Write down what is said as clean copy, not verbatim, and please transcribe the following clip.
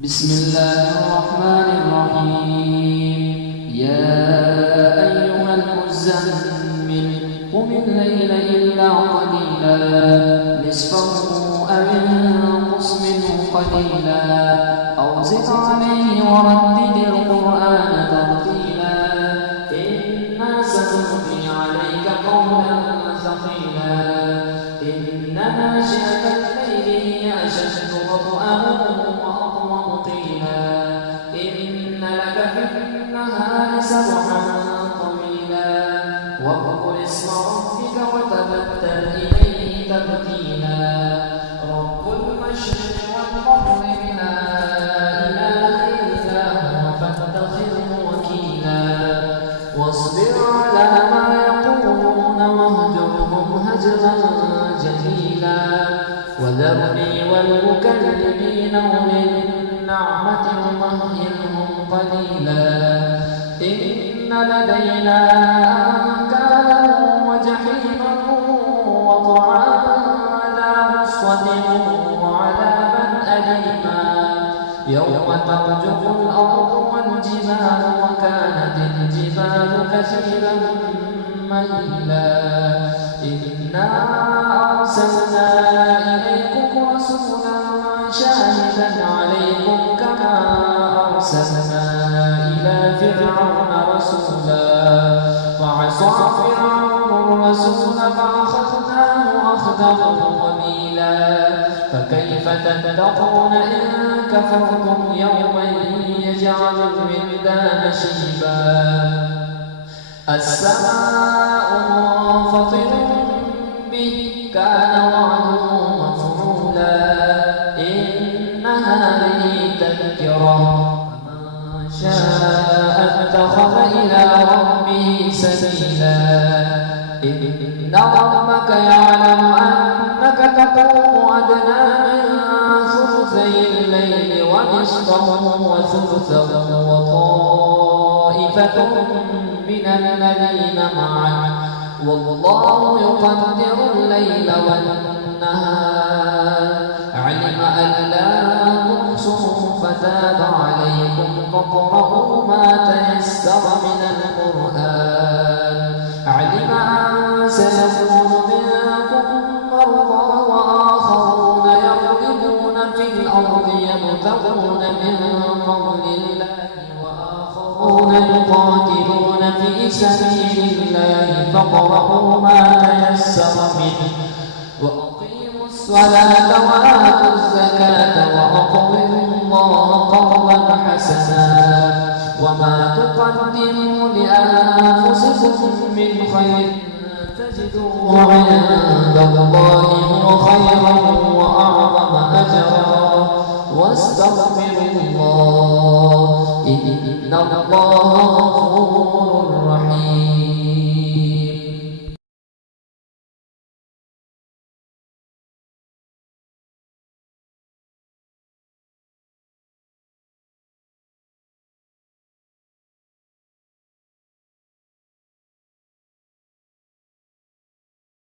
بسم الله الرحمن الرحيم. يا أيها المزمل قم الليل إلا قليلا نصفه أو انقص منه قليلا أو زد عليه ورتل القرآن ترتيلا إنا سنلقي عليك قولا ثقيلا إن ناشئة الليل هي أشد وطئا وأقوم قيلا إن لك في النهار سبحا طويلا واذكر اسم ربك وتبتل إليه تبتيلا رب المشرق والمغرب لا إله إلا هو فاتخذه وكيلا واصبر على ما يقولون واهجرهم هجرا جميلا وذرني والمكذبين أولي النعمة ومهلهم قليلا إن لدينا أنكالا وجحيما وطعاما ذا غصة وعذابا أليما يوم ترجف الأرض والجبال وكانت الجبال كثيبا مهيلا إنا أرسلنا إليكم رسولا شاهدا عليكم كما أرسلنا إلى فرعون رسولا فعصى فرعون الرسول فأخذناه أخذا وبيلا فكيف تتقون إن كفرتم يوما يجعل الولدان شيبا السماء منفطر به كان وعده مفعولا إن هذه تذكرة فمن شاء اتخذ إلى ربه سبيلا إن ربك يعلم أنك تقوم أدنى من ثلثي الليل ونصفه وثلثه وطائفة من الذين معك والله يقدر الليل والنهار علم أن لا تحصوا فتاب عليكم فاقرؤوا ما تيسر من القرآن علم أن سيكون منكم مرضى وآخرون يضربون في الأرض يبتغون من فضل الله وآخرون يقاتلون في سبيل الله فاقرؤوا ما تيسر منه وأقيموا الصلاة وآتوا الزكاة وأقرضوا الله قرضا حسنا وما تقدموا لأنفسكم من خير تجدوه عند الله هو خيرا وأعظم أجرا واستغفروا الله إن الله غفور